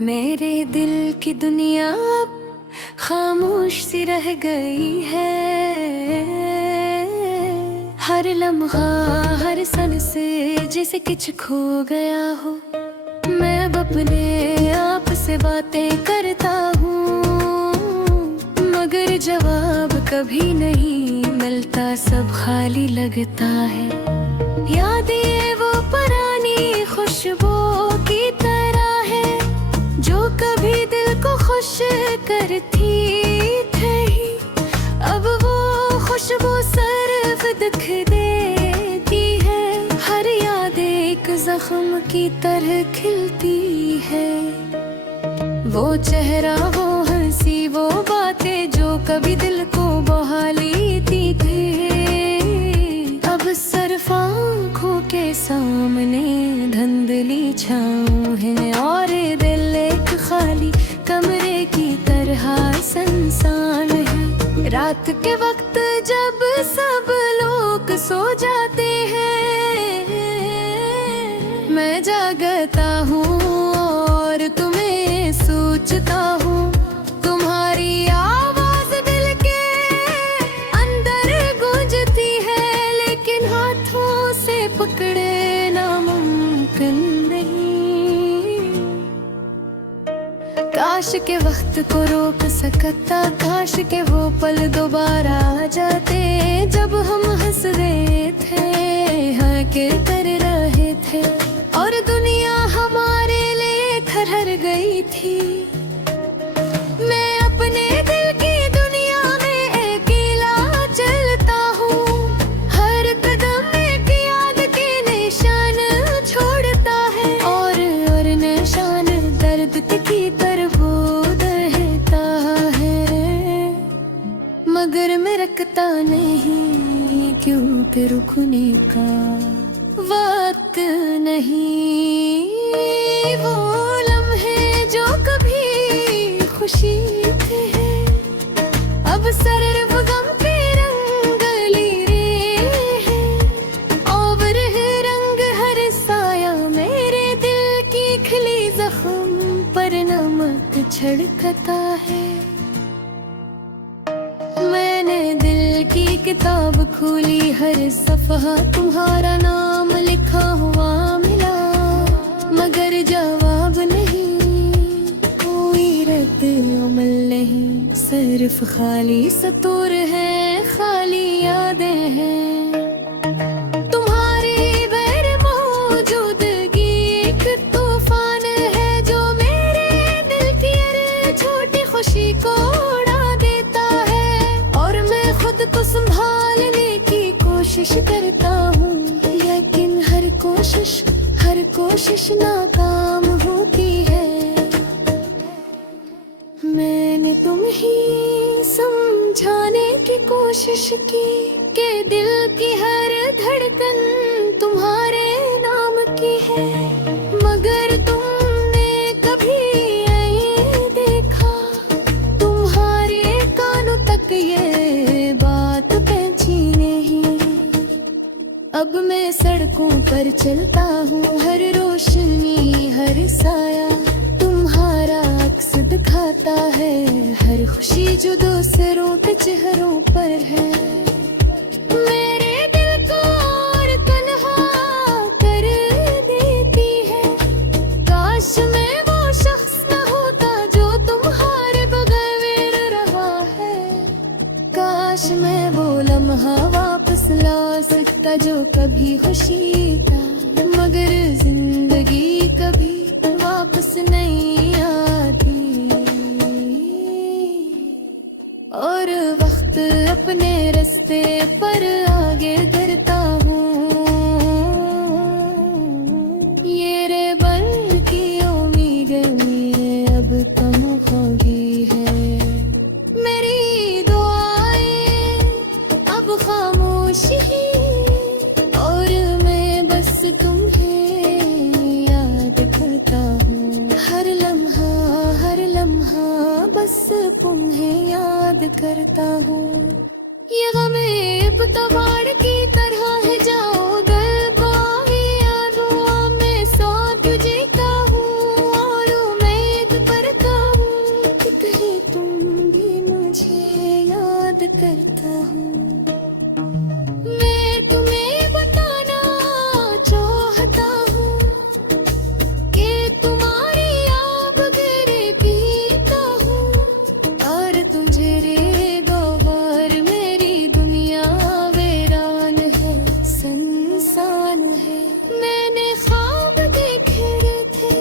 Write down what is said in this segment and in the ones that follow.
मेरे दिल की दुनिया अब खामोश सी रह गई है। हर लम्हा हर सन से जैसे कुछ खो गया हो। मैं अब अपने आप से बातें करता हूँ, मगर जवाब कभी नहीं मिलता, सब खाली लगता है। यादें वो पुरानी खुशबू की तरह है, जो कभी दिल को खुश करती थी। अब वो खुशबू सिर्फ दुख देती है। हर याद एक जख्म की तरह खिलती है। वो चेहरा, वो हंसी, वो बातें जो कभी दिल को बहा लेती थी, अब सिर्फ आँखों के सामने धुंधली छाँव है। और दिल एक खाली कमरे की तरह सुनसान है। रात के वक्त जब सब लोग सो जाते हैं, मैं जागता हूँ और तुम्हें सोचता हूँ। तुम्हारी आवाज दिल के अंदर गूंजती है, लेकिन हाथों से पकड़े नामुमकिन नहीं। काश के वक्त को रोक सकता, काश के वो पल दोबारा आ जाते, जब हम हंस रहे थे, हंके कर रहे थे, और दुनिया हमारे लिए थरहर गई थी। मैं अपने दिल की दुनिया में अकेला चलता हूँ, हर कदम एक याद के निशान छोड़ता है, और निशान दर्द की तरफ रहता है। मगर मैं रखता नहीं, क्योंकि रुकने का वक्त नहीं। वो लम्हे जो कभी खुशी थे, अब सिर्फ गम के रंग ली रहे हैं। और रंग हर साया मेरे दिल की खिली जख्म पर नमक छिड़कता है। मैंने दिल की किताब खोली, हर सफ़हा तुम्हारा नाम लिखा हुआ मिला, मगर जवाब नहीं, कोई रद्द अमल नहीं। सिर्फ खाली सतूर है, खाली यादें हैं। तुम्हारी गैर मौजूदगी एक तूफान है, जो मेरे दिल की हर छोटी खुशी को उड़ा देता है। और मैं खुद को संभालने की कोशिश करता हूँ, लेकिन हर कोशिश नाकाम होती है। मैंने तुम्हें समझाने की कोशिश की कि दिल की हर धड़कन तुम्हारे नाम की है, मगर तुमने कभी ये देखा, तुम्हारे कानों तक ये बात पहुंची नहीं। अब मैं सड़कों पर चलता हूँ, हर रोशनी हर साया तुम्हारा अक्स दिखाता है। हर खुशी जो दूसरों के चेहरों पर है, मेरे दिल को और तन्हा कर देती है। काश मैं वो शख्स न होता जो तुम्हारे बगैर रहा है, काश मैं वो लम्हा वापस ला सकता जो कभी खुशी था, मगर जिंदगी कभी वापस नहीं आती। और वक्त अपने रास्ते पर आगे करता हूँ, ये रे बन की उम्मीद में अब कम हो गई है। मेरी दुआएं अब खामोशी, और मैं बस तुम्हें याद करता हूँ। हर लम्हा बस तुम्हें याद करता हूँ। ये गमे इब्तिदार की तरह है, जाओ गल्बा ही यादों में साथ जीता हूँ, और मैं आसान है। मैंने ख्वाब देखे थे,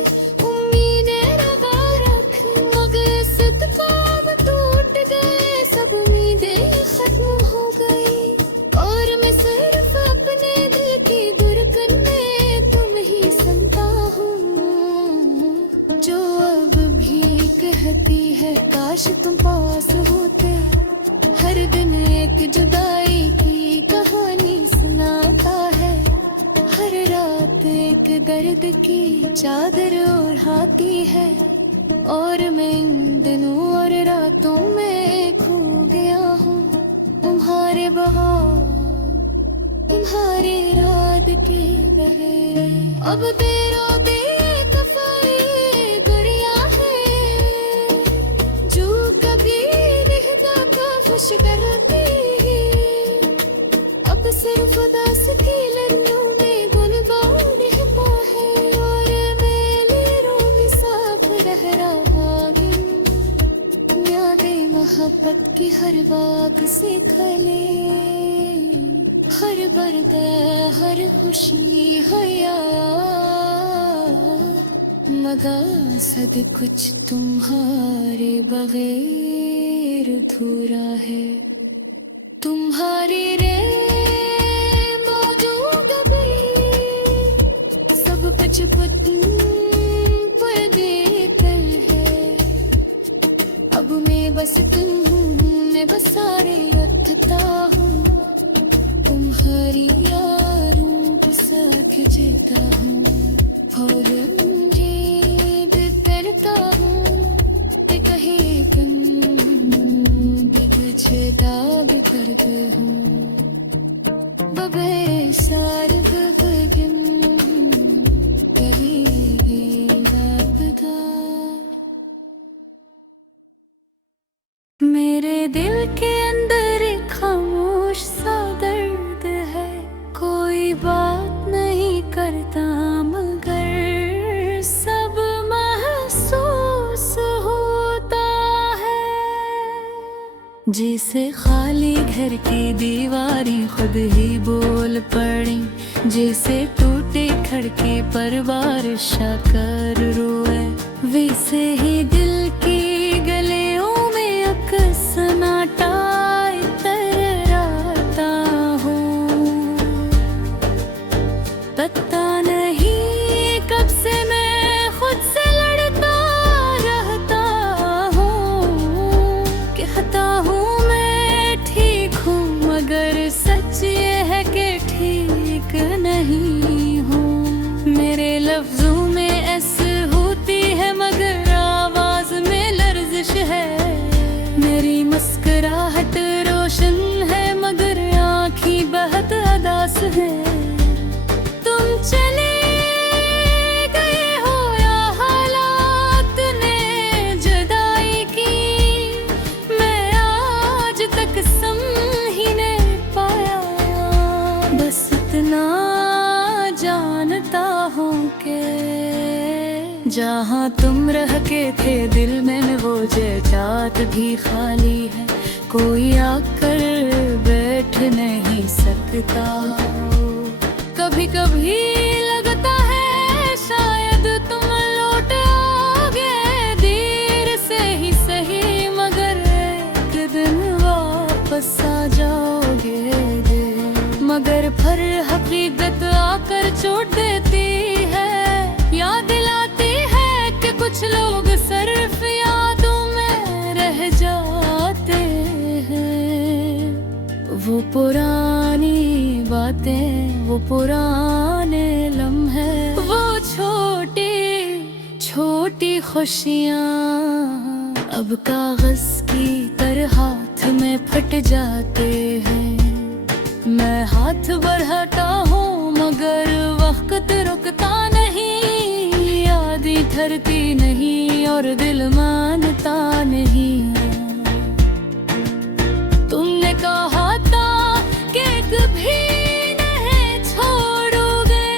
उम्मीदें लगा रखी, मगर सद ख्वाब टूट गए, सब उम्मीदें खत्म हो गई। और मैं सिर्फ अपने दिल की धड़कन में तुम ही सुनता हूँ, जो अब भी कहती है काश तुम पास होते। हर दिन एक जुदाई की कहानी सुनाता है, हर रात एक दर्द की चादर ओढ़ाती है। और मैं इन दिनों और रातों में खो गया हूँ तुम्हारे बहाव, तुम्हारे रात के बगैर। अब तेरा बेकफाई दरिया है, जो कभी निहता का खुश करती है। अब सिर्फ उदास की लड़ियों में गुनगुन रहता है, और मेरे रोग साफ रह रहा है। यादें मोहब्बत की हर बात से खले, हर दर्द हर खुशी है यार, मगर सब कुछ तुम्हारे बगैर अधूरा है। तुम्हारी रे मौजूद सब कुछ तुम पर देकर है। अब मैं बस तुम हूँ, मैं बस सारे रखता हूँ, तुम्हारी यारों को साथ जीता हूँ। और उम्मीद करता हूँ कि कहीं तुम भी कुछ दाग करते हो। बबे सार बगन कभी दाग। मेरे दिल के अंदर एक खामोश सा दर्द है, कोई बात नहीं करता मगर सब महसूस होता है। जिसे खाली घर की दीवारें खुद ही बोल पड़ी, जिसे टूटे खड़के पर बारिश आकर रोए, वैसे ही दिल की गलियों में अकसनाटा इतराता हूँ। पता नहीं कब से मैं खुद से लड़ता रहता हूँ, कहता हूँ मैं ठीक हूँ, मगर सच ये है कि ठीक नहीं हूँ। मेरे लफ्जों में ऐसे होती है मगर आवाज में लर्जिश है। मेरी मुस्कुराहट रोशन है मगर आँखें बहुत अदास है। तुम चले गए हो या हालात ने जुदाई की, मैं आज तक समझ ही नहीं पाया। बस इतना जानता हूँ कि जहाँ तुम रह के थे दिल में वो जगह भी खाली है, कोई आकर बैठ नहीं सकता। कभी कभी लगता है शायद तुम लौट आओगे देर से ही सही, मगर एक दिन वापस आ जाओगे। मगर फिर हकीकत आकर चोट देती है, याद दिलाती है कि कुछ लोग सिर्फ यादों में रह जाते हैं। वो पुरानी बातें, वो पुराने लम्हे, वो छोटी छोटी खुशियाँ अब कागज की तरह हाथ में फट जाते हैं। मैं हाथ बढ़ाता हूँ मगर वक्त रुकता नहीं, यादें ठहरती नहीं और दिल मानता नहीं। तुमने कहा था कि कभी नहीं छोड़ोगे,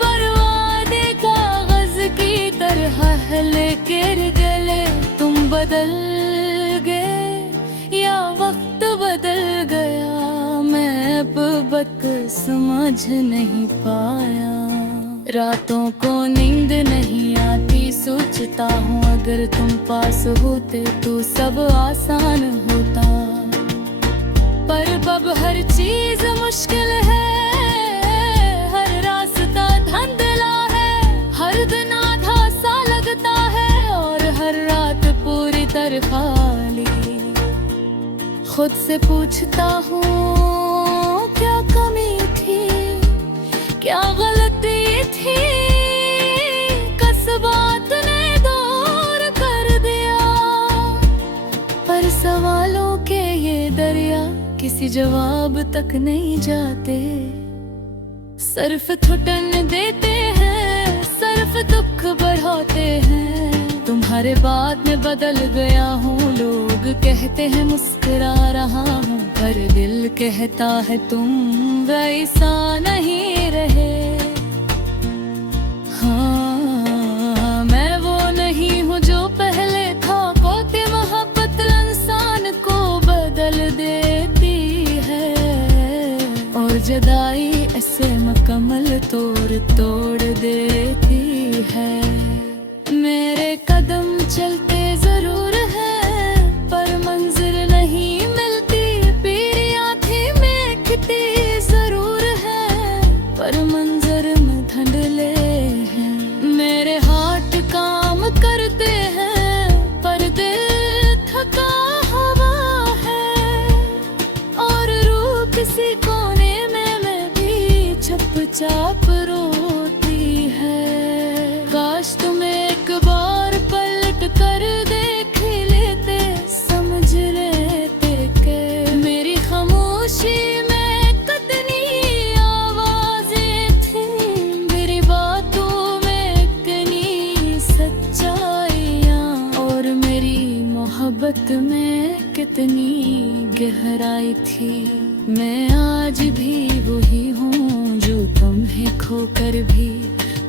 पर वादे कागज की तरह है, लेकर गले तुम बदल गए या वक्त बदल गया। मैं अब बक समझ समझ नहीं पाया। रातों को नींद नहीं आती, सोचता हूँ अगर तुम पास होते तो सब आसान होता। पर अब हर चीज मुश्किल है, हर रास्ता धुंधला है, हर दिन आधा सा लगता है और हर रात पूरी तरह खाली। खुद से पूछता हूँ क्या कमी थी, क्या गलती थी, किस बात ने दूर कर दिया। पर सवालों के ये दरिया किसी जवाब तक नहीं जाते, सिर्फ थुटन देते हैं, सिर्फ दुख बढ़ाते हैं। तुम्हारे बाद में बदल गया हूँ, लोग कहते हैं मुस्कुरा रहा हूँ, पर दिल कहता है तुम वैसा नहीं रहे। हाँ, मैं वो नहीं हूँ जो पहले था, कोई मोहब्बत इंसान को बदल देती है और जुदाई ऐसे मुकम्मल तोड़ तोड़ देती है। मेरे कदम चलते जरूर है पर मंजिल नहीं मिलती, पीरियां थी में किती जरूर है पर मंजर में धुंधले हैं। मेरे हाथ काम करते हैं पर दिल थका हुआ है और रूह किसी कोने में मैं भी चुपचाप रोती है। काश तुम एक बार पलट कर देख लेते, समझ लेते कि मेरी खामोशी में कितनी आवाजें थी, मेरी बातों में कितनी सच्चाइयाँ और मेरी मोहब्बत में कितनी गहराई थी। मैं आज भी वही हूँ जो तुम्हें खोकर भी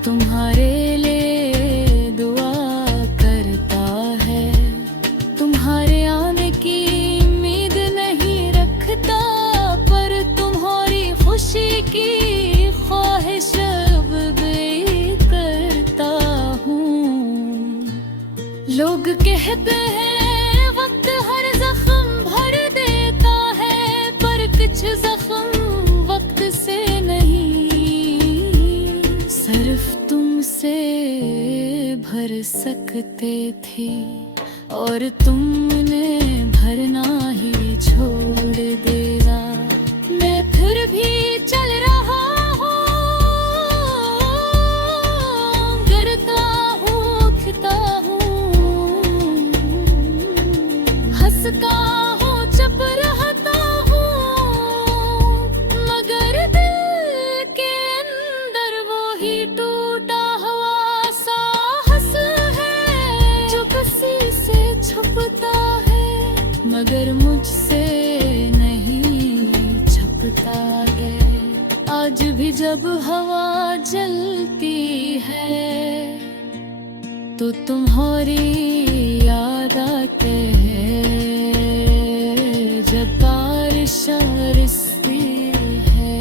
तुम्हारे लिए दुआ करता है। तुम्हारे आने की उम्मीद नहीं रखता, पर तुम्हारी खुशी की ख्वाहिश अब भी करता हूँ। लोग कहते हैं वक्त हर जख्म भर देता है, पर कुछ जख्म वक्त से नहीं, सिर्फ तुमसे भर सकते थे और तुमने भरना ही छोड़ देगा। मैं फिर भी चल रहा हूँ, गिरता हूँ, उठता हूँ, हंसता हूँ, चुप रहता हूँ, मगर दिल के अंदर वो ही टूटा हुआ साहस है जो किसी से छुपता है मगर मुझसे नहीं छुपता है। आज भी जब हवा जलती है तो तुम्हारी याद आते है, जब बारिश बरसती है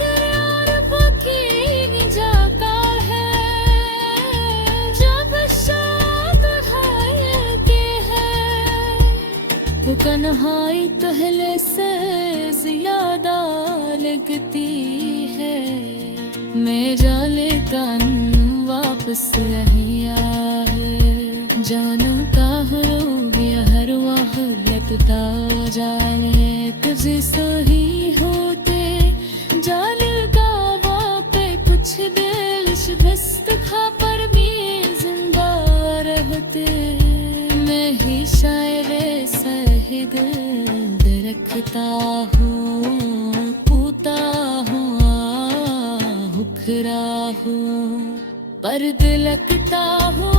दरिया फकीर जाता है, जब शाद ढलती है वो तन्हाई पहले से ज्यादा लगती है। मैं जाले तन वापस नहीं आए, जानो का हो गया हर वाह लगता जाने तुझे सही होते, जाल का वापे कुछ दिल शिकस्त खा पर भी जिंदा रहते। मैं ही शायद सहिद रखता हूँ, पूता हूँ, उखरा हूँ, पर दिलकता हूँ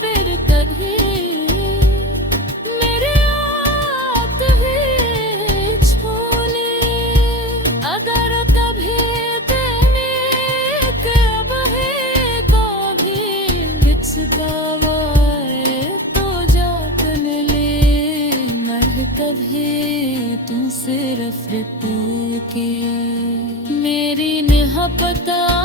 बिर कभी मेरे हाथ भी छोले। अगर कभी तेने कब है कभी बिछता तो जातन ले, मर कभी तू सिर्फ तू के। मेरी नेहा पता